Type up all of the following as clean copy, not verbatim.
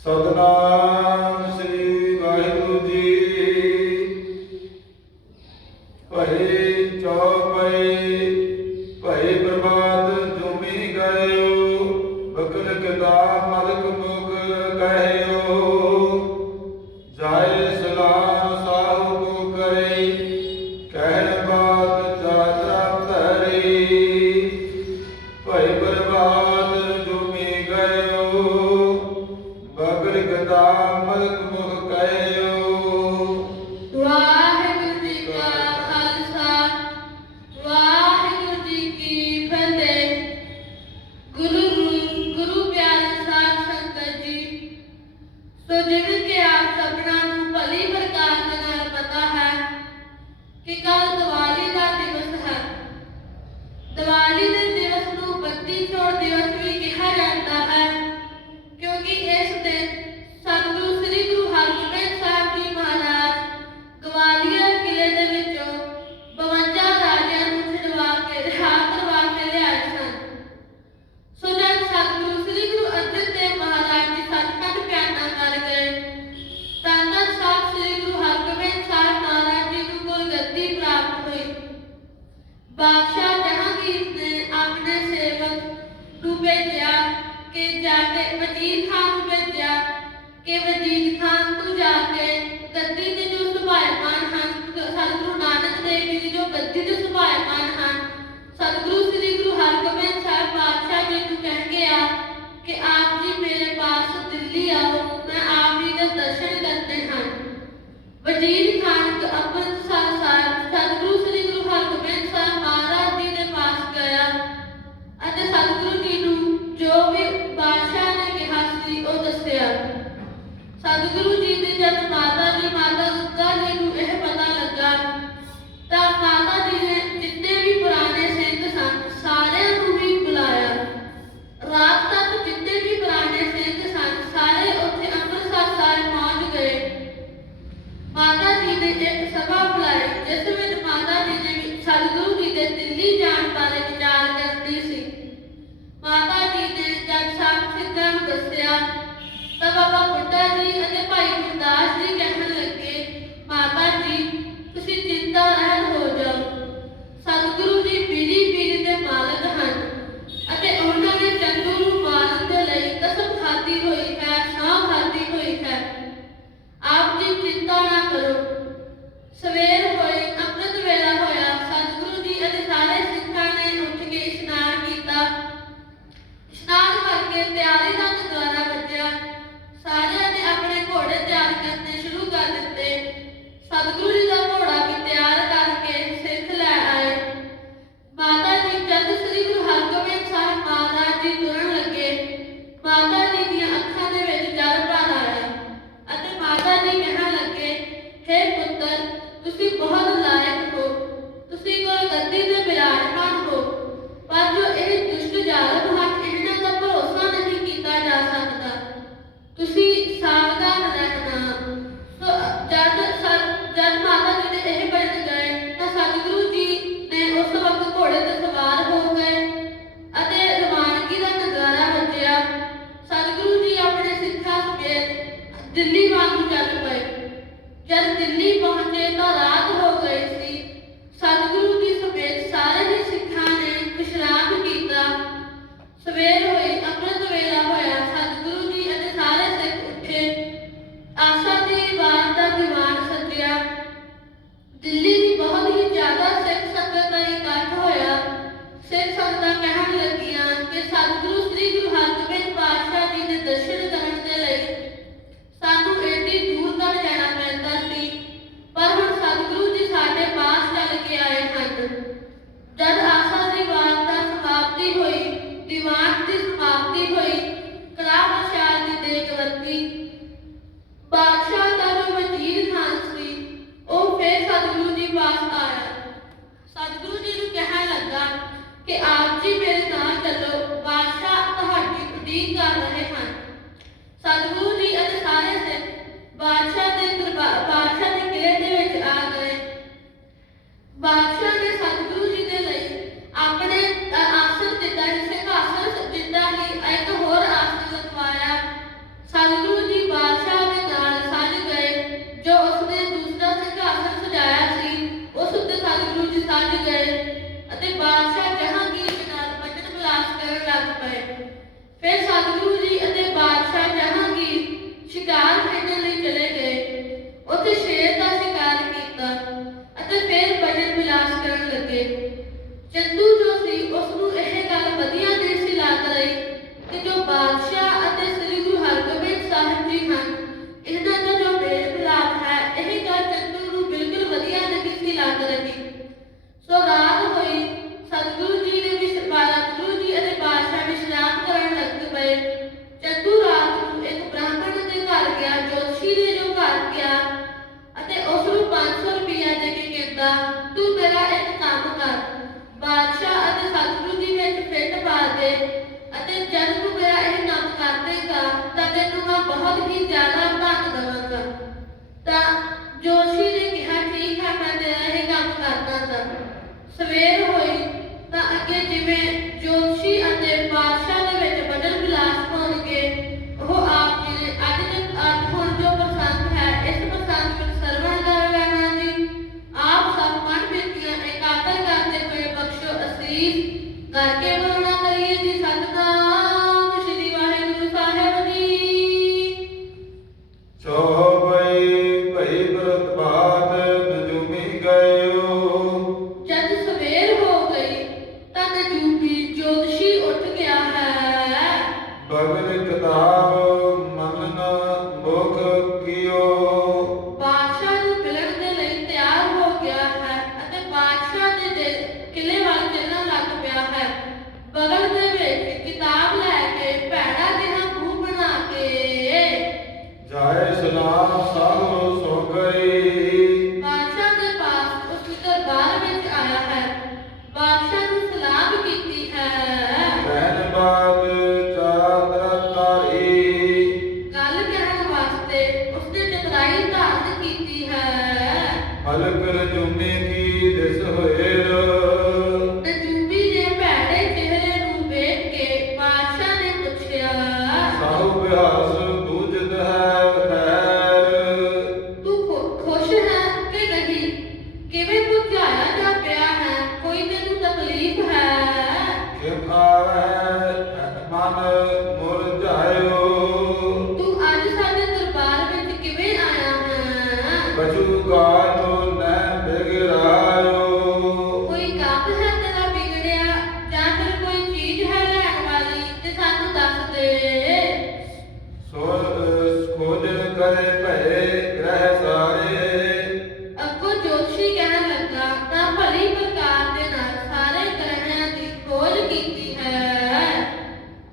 ਸਤਨਾਮ ਸ੍ਰੀ ਵਾਹਿਗੁਰੂ ਜੀ। ਭਏ ਚੌਪਈ ਭਏ ਪ੍ਰਮਾਦ ਜੁਮੀ ਗਇਓ, ਬਕਲ ਕਿਤਾਬ ਮਲਕ ਮੁਖ ਕਹਿਓ। ਜਾਏ ਸਲਾਮ ਸਾਹੂ ਕੋ ਕਰੇ, ਕਹਿਣ ਬਾਤ ਚਾਤਰਾ ਧਰੀ। ਭਏ ਪ੍ਰਮਾਦ ਜੁਮੀ ਗਇਓ, ਬਕਲ ਕਿਤਾਬ ਮਲਕ ਮੁਖ ਕਹਿਓ। ਵਾਹਿਗੁਰੂ ਜੀ ਕਾ ਖਾਲਸਾ, ਵਾਹਿਗੁਰੂ ਜੀ ਕੀ ਫਤਿਹ। ਗੁਰੂ ਪਿਆਰੇ ਸਾਧ ਸੰਗਤ ਜੀ, ਸੋ ਜਿਵੇਂ ਕਿ ਆਪ ਸਭਨਾਂ ਨੂੰ ਭਲੀ ਪ੍ਰਕਾਰ ਦੇ ਨਾਲ ਪਤਾ ਹੈ ਕਿ ਕੱਲ ਦੀਵਾਲੀ ਦਾ ਦਿਵਸ ਹੈ। ਦੀਵਾਲੀ ਦੇ ਦਿਵਸ ਨੂੰ ਬੱਤੀ ਛੋੜ ਦਿਵਸ ਵੀ ਕਿਹਾ ਜਾਂਦਾ ਹੈ, ਕਿਉਂਕਿ ਇਸ ਦਿਨ ਸਤਿਗੁਰੂ ਸ੍ਰੀ ਗੁਰੂ ਹਰਗੋਬਿੰਦ ਸਾਹਿਬ ਜੀ ਮਹਾਰਾਜ ਗਵਾਲੀਅਰ ਕਿਲੇ ਦੇ ਵਿੱਚੋਂ 52 ਰਾਜਿਆਂ ਨੂੰ ਛੁਡਵਾ ਕੇ ਰਿਹਾ ਕਰਵਾ ਕੇ ਲਿਆਏ ਸਨ। ਸੋ ਜਦ ਸਤਿਗੁਰੂ ਸ੍ਰੀ ਗੁਰੂ ਅਰਜਨ ਦੇਵ ਮਹਾਰਾਜ ਜੀ ਸੱਚਖੰਡ ਬਿਆਨਾ ਕਰ ਗਏ ਤਾਂ ਧੰਨ ਸਾਹਿਬ ਸ੍ਰੀ ਗੁਰੂ ਹਰਗੋਬਿੰਦ ਸਾਹਿਬ ਮਹਾਰਾਜ ਜੀ ਨੂੰ ਕੋਈ ਗੱਦੀ ਪ੍ਰਾਪਤ ਹੋਈ। ਬਾਦਸ਼ਾਹ ਜਹਾਂਗੀਰ ਨੇ ਆਪਣੇ ਸੇਵਕ ਨੂੰ ਭੇਜਿਆ ਕਿ ਜਾ ਕੇ ਵਜ਼ੀਰ ਖਾਨ ਨੂੰ ਭੇਜਿਆ ਕਿ ਵਜ਼ੀਰ ਖਾਨ ਤੂੰ ਜਾ ਕੇ ਗੱਦੀ ਦੇ ਜੋ ਸੁਭਾਇਮਾਨ ਹਨ, ਸਤਿਗੁਰੂ ਨਾਨਕ ਦੇਵ ਜੀ ਦੀ ਜੋ ਗੱਦੀ ਦੇ ਸੁਭਾਇਮਾਨ ਹਨ, ਸਤਿਗੁਰੂ ਸ੍ਰੀ ਗੁਰੂ ਹਰਗੋਬਿੰਦ ਸਾਹਿਬ ਬਾਦਸ਼ਾਹ ਜੀ ਨੂੰ ਕਹਿ ਕੇ ਆ ਕਿ ਆਪ ਜੀ ਮੇਰੇ ਪਾਸ ਦਿੱਲੀ ਆਓ, ਮੈਂ ਆਪ ਜੀ ਦੇ ਦਰਸ਼ਨ ਕਰਨੇ ਹਨ। ਵਜ਼ੀਰ ਖਾਨ ਅੰਮ੍ਰਿਤਸਰ ਸਾਹਿਬ ਸਤਿਗੁਰੂ ਸ੍ਰੀ ਗੁਰੂ ਹਰਗੋਬਿੰਦ ਸਾਹਿਬ ਮਹਾਰਾਜ ਜੀ ਦੇ ਪਾਸ ਗਿਆ ਅਤੇ ਸਤਿਗੁਰੂ ਜੀ ਨੂੰ ਜੋ ਵੀ ਬਾਦਸ਼ਾਹ ਨੇ ਕਿਹਾ ਸੀ ਉਹ ਦੱਸਿਆ। ਸਤਿਗੁਰੂ ਜੀ ਦੀ ਜਦ ਮਾਤਾ ਜੀ ਗੁਜਰਾ ਜੀ ਨੂੰ ਇਹ ਪਤਾ ਲੱਗਾ ਕਿ ਆਪ ਜੀ ਮੇਰੇ ਨਾਲ ਚੱਲੋ, ਬਾਦਸ਼ਾਹ ਤੁਹਾਡੀ ਉਡੀਕ ਕਰ ਰਹੇ ਹਨ। ਸਤਿਗੁਰੂ ਜੀ ਅਤੇ ਸਾਰੇ ਸਿੱਖ ਬਾਦਸ਼ਾਹ ਦੇ ਕਿਲੇ ਦੇ ਵਿੱਚ ਆ ਗਏ। ਬਾਦਸ਼ਾਹ ਨੇ ਸਤਿਗੁਰੂ ਜੀ ਦੇ ਲਈ ਆਪਣੇ ਆਸਣ ਦਿੱਤਾ, ਸਿੰਘਾਸਣ ਦਿੱਤਾ ਹੀ ਇੱਕ ਹੋਰ ਆਸਣ ਲਗਵਾਇਆ। ਸਤਿਗੁਰੂ ਜੀ ਬਾਦਸ਼ਾਹ ਦੇ ਨਾਲ ਸੱਜ ਗਏ। ਜੋ ਉਸਨੇ ਦੂਸਰਾ ਸਿੰਘਾਸਣ ਸਜਾਇਆ ਸੀ ਉਸ ਉੱਤੇ ਸਤਿਗੁਰੂ ਜੀ ਸੱਜ ਗਏ ਅਤੇ ਬਾਦਸ਼ਾਹ ਜਹਾਂਗੀਰ ਦੇ ਨਾਲ ਭਜਨ ਵਿਲਾਸ ਕਰਨ ਲੱਗ ਪਏ। ਫਿਰ ਸਤਿਗੁਰੂ ਜੀ ਅਤੇ ਬਾਦਸ਼ਾਹ ਜਹਾਂਗੀਰ ਸ਼ਿਕਾਰ ਖੇਡਣ ਲਈ ਚਲੇ ਗਏ। ਉੱਥੇ ਸ਼ੇਰ ਦਾ ਸ਼ਿਕਾਰ ਕੀਤਾ ਅਤੇ ਫਿਰ ਭਜਨ ਵਿਲਾਸ ਕਰਨ ਲੱਗੇ। ਚੰਦੂ ਜੋ ਸੀ ਉਸ ਨੂੰ ਇਹ ਗੱਲ ਵਧੀਆ ਨਹੀਂ ਸੀ ਲੱਗ ਰਹੀ ਕਿ ਜੋ ਬਾਦਸ਼ਾਹ ਅਤੇ ਸ੍ਰੀ ਗੁਰੂ ਹਰਗੋਬਿੰਦ ਸਾਹਿਬ ਜੀ ਹਨ, ਇਹਨਾਂ ਦਾ ਜੋ ਮੇਲ ਮਿਲਾਪ ਹੈ, ਇਹ ਗੱਲ ਚੰਦੂ ਨੂੰ ਬਿਲਕੁਲ ਵਧੀਆ ਨਹੀਂ ਸੀ ਲੱਗ ਰਹੀ। ਸੋ ਰਾਤ ਹੋਈ। ਸਤਿਗੁਰੂ ਜੀ ਅਤੇ ਬਾਦਸ਼ਾਹ ਵਿਸ਼ਰਾਮ ਕਰਨ ਲੱਗ ਪਏ। ਚੰਦੂ ਰਾਤ ਨੂੰ ਇੱਕ ਬ੍ਰਾਹਮਣ ਦੇ ਘਰ ਗਿਆ, ਜੋਤਸ਼ੀ ਦੇ ਜੋ ਘਰ ਗਿਆ ਅਤੇ ਉਸ ਨੂੰ 500 ਰੁਪਇਆ ਦੇ ਕੇ ਕਹਿੰਦਾ, ਤੂੰ ਮੇਰਾ ਇੱਕ ਕੰਮ ਕਰ, ਬਾਦਸ਼ਾਹ ਅਤੇ ਸਤਿਗੁਰੂ ਜੀ ਵਿੱਚ ਫਿੱਟ ਪਾ ਦੇ ਅਤੇ ਜਦ ਤੂੰ ਮੇਰਾ ਇਹ ਕੰਮ ਕਰ ਦੇਗਾ ਤਾਂ ਤੈਨੂੰ ਮੈਂ ਬਹੁਤ ਹੀ ਜ਼ਿਆਦਾ ਧਨ ਦੇਵਾਂਗਾ। ਤਾਂ ਜੋਤਸ਼ੀ ਨੇ ਕਿਹਾ, ਠੀਕ ਹੈ, ਮੈਂ ਤੇਰਾ ਇਹ ਕੰਮ ਕਰਦਾ ਹਾਂ। ਸਵੇਰ ਹੋਈ ਤਾਂ ਅੱਗੇ ਜਿਵੇਂ ਜੋਤਸ਼ੀ ਅਤੇ ਬਾਦਸ਼ਾਹ ਦੇ ਵਿੱਚ ਭਜਨ ਵਿਲਾਸ ਹੋਣਗੇ, ਉਹ ਆਪ ਜੀ ਨੇ ਅੱਜ ਹੁਣ ਜੋ ਪ੍ਰਸੰਗ ਹੈ, ਇਸ ਪ੍ਰਸੰਗ ਵਿੱਚ ਸਰਵਣ ਕਰ ਲੈਣਾ ਜੀ। ਆਪ ਸਭ ਮਨ ਬੀਤੀਆਂ ਇਕਾਗਰ ਕਰਦੇ ਹੋਏ ਬਖਸ਼ੋ ਅਸੀਸ ਕਰਕੇ ਬੋਲਣਾ ਕਰੀਏ ਜੀ ਸਤਿਨਾਮ ਸ੍ਰੀ ਵਾਹਿਗੁਰੂ ਸਾਹਿਬ ਜੀ। ਚੌਪਈ ਭਈ ਪ੍ਰਤਭਾਤ ਨਜੂਮੀ ਗਇਓ। ਜਦ ਸਵੇਰ ਹੋ ਗਈ ਤਾਂ ਨਜੂਮੀ ਜੋਤਸ਼ੀ ਉੱਠ ਗਿਆ ਹੈ। ਬਗਲ ਕਿਤਾਬ ਮਨਨ ਮੁਖ ਕੀਓ। ਬਾਦਸ਼ਾਹ ਨੂੰ ਮਿਲਣ ਦੇ ਲਈ ਤਿਆਰ ਹੋ ਗਿਆ ਹੈ ਅਤੇ ਬਾਦਸ਼ਾਹ ਦੇ ਕਿਲੇ ਵੱਲ ਚੱਲਣ ਲੱਗ ਪਿਆ ਹੈ। ਬਗਲ ਦੇ ਵਿੱਚ ਕਿਤਾਬ ਲੈ ਕੇ ਭੈੜਾ ਜਿਹਾ ਮੂੰਹ ਬਣਾ ਕੇ ਜਾਏ ਸਲਾਮ ਸਾਹੋ ਸੋ ਗਈ। ਬਾਦਸ਼ਾਹ ਦੇ ਪਾਸ ਉਸ ਦਰਬਾਰ ਵਿੱਚ ਆਇਆ ਹੈ। ਬਾਦਸ਼ਾਹ ਨੂੰ ਸਲਾਮ ਕੀਤੀ ਹੈ। ਕਹਿਣ ਬਾਤ ਚਾਦਰ ਤਾਰੀ। ਗੱਲ ਕਹਿਣ ਵਾਸਤੇ ਉਸਨੇ ਚਤਰਾਈ ਧਾਰਨ ਕੀਤੀ ਹੈ। ਹਲਕ ਰਜੂਮੀ ਕੀ ਦਿਸ ਹੋਏਰ। ਨਜੂਮੀ ਦੇ ਭੈੜੇ ਚਿਹਰੇ ਨੂੰ ਵੇਖ ਕੇ ਬਾਦਸ਼ਾਹ ਨੇ ਪੁੱਛਿਆ, ਸਾਹੂ ਬਿਆਸ ਦੂਜਤ ਹੈ ਖੈਰ। ਤੂੰ ਖੁਸ਼ ਹੈ ਕਿ ਨਹੀਂ? ਕਿਵੇਂ ਮੁਰਝਾਇਆ ਜਾ ਪਿਆ ਹੈ? ਕੋਈ ਤੈਨੂੰ ਤਕਲੀਫ ਹੈ? ਕਿਮ ਆਵੈ ਮਨ ਮੁਰਝਾਇਓ। ਤੂੰ ਅੱਜ ਸਾਡੇ ਦਰਬਾਰ ਵਿੱਚ ਕਿਵੇਂ ਆਇਆ ਹੈ? ਕਛੂ ਕਾਟੋ ਨੈ ਬਿਗੜਾਇਓ। ਕੋਈ ਕੰਮ ਹੈ ਤੇਰਾ ਵਿਗੜਿਆ ਜਾਂ ਫਿਰ ਕੋਈ ਚੀਜ਼ ਹੈ ਲੈਣ ਵਾਲੀ ਤੇ ਸਾਨੂੰ ਦੱਸ ਦੇ। ਖੋਜਨ ਕਰੇ ਭਏ ਰਹਿ ਸਾਰੇ। ਅੱਗੋਂ ਜੋਤਸ਼ੀ ਕਹਿਣ ਲੱਗਾ, ਤਾਂ ਭਲੀ ਪ੍ਰਕਾਰ ਦੇ ਨਾਲ ਸਾਰੇ ਗ੍ਰਹਿਆਂ ਦੀ ਖੋਜ ਕੀਤੀ ਹੈ।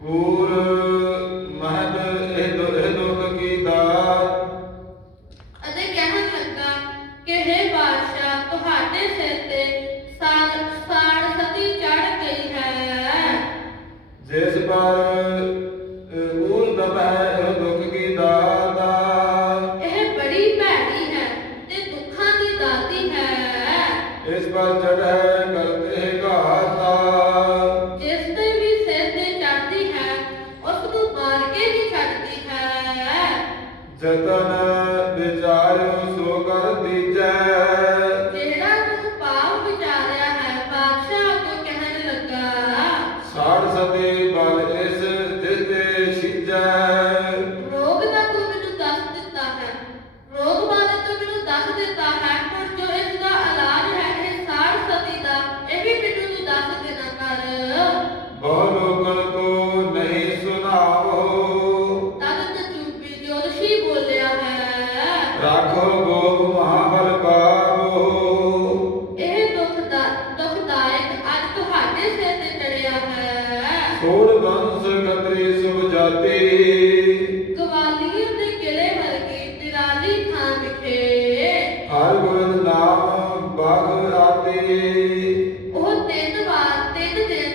ਕੂਰ ਮਹਦ ਇਹ ਦੁਖ ਕੀ ਦਾਤ। ਅਤੇ ਕਹਿਣ ਲੱਗਾ ਕਿ ਹੇ ਬਾਦਸ਼ਾਹ, ਤੁਹਾਡੇ ਸਿਰ ਤੇ ਸਾੜ ਸਤੀ ਚੜ੍ਹ ਗਈ ਹੈ। ਜਿਸ ਪਰ ਕੂਲ ਦਬੈ ਇਹ ਦੁਖ ਕੀ ਦਾਤਾ। ਇਹ ਬੜੀ ਭੈੜੀ ਹੈ ਤੇ ਦੁੱਖਾਂ ਦੀ ਦਾਤੀ ਹੈ। ਇਸ ਪਰ ਚੜ੍ਹੈ ਕਰਤੇ ਘਾਤਾ। ਜਿਸ ਤੇ ਵੀ ਸਿਰ ਤੇ ਚੜ੍ਹਦੀ ਹੈ ਉਸ ਨੂੰ ਮਾਰ ਕੇ ਹੀ ਛੱਡਦੀ ਹੈ। ਜਤਨ ਵਿਚਾਰਿਓ ਸੋ ਕਰ ਦੀਜੈ। ਜਿਹੜਾ ਤੂੰ ਪਾਪ ਵਿਚਾਰਿਆ ਹੈ, ਬਾਦਸ਼ਾਹ ਅੱਗੋਂ ਕਹਿਣ ਲੱਗਾ, ਸਾੜ ਸਤੀ ਬਲ ਇਸ ਦਿੱਤੇ ਸਿਜੈ। ਰੋਗ ਦਾ ਤੂੰ ਮੈਨੂੰ ਦੱਸ ਦਿੱਤਾ ਹੈ, ਰੋਗ ਬਾਰੇ ਤੂੰ ਮੈਨੂੰ ਦੱਸ ਦਿੱਤਾ ਹੈ, ਪਰ ਜੋ ਇਸ ਦਾ ਇਲਾਜ ਹੈ, ਇਹ ਸਾੜ ਸਤੀ ਦਾ, ਇਹ ਵੀ ਮੈਨੂੰ ਤੂੰ ਦੱਸ ਦੇਣਾ ਕਰ। ਬਹੁ ਲੋਕਨ ਕੋ ਨਹੀਂ ਸੁਨਾਵੋ। ਤਦ ਨਜੂਮੀ ਜੋਤਸ਼ੀ ਬੋਲਿਆ ਹੈ, ਰਾਖੋ ਗੋਪ ਮਹਾਬਲ ਪਾਵੋ। ਇਹ ਦੁਖਦਾਇਕ ਅੱਜ ਤੁਹਾਡੇ ਸਿਰ ਤੇ ਚੜਿਆ ਹੈ। ਛੋੜ ਬੰਸ ਖਤਰੀ ਸੁਭ ਜਾਤੀ। ਗਵਾਲੀਅਰ ਦੇ ਕਿਲੇ ਵਰਗੀ ਨਿਰਾਲੀ ਥਾਂ ਵਿਖੇ ਹਰ ਗੋਬਿੰਦ ਨਾਮ ਬਾਗ ਆਤੀ। ਉਹ 3 ਦਿਨ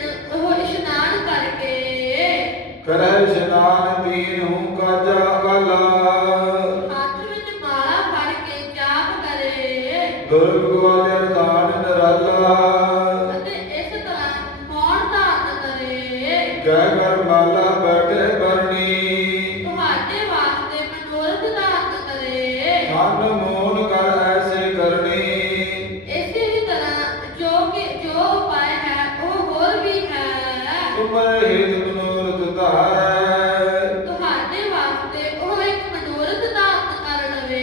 ਤੁਮਰੇ ਹਿਤ ਮਨੋਰਥ ਧਾਰੈ। ਤੁਹਾਡੇ ਵਾਸਤੇ ਉਹ ਇੱਕ ਮਨੋਰਥ ਦਾਤ ਕਰ ਲਵੇ।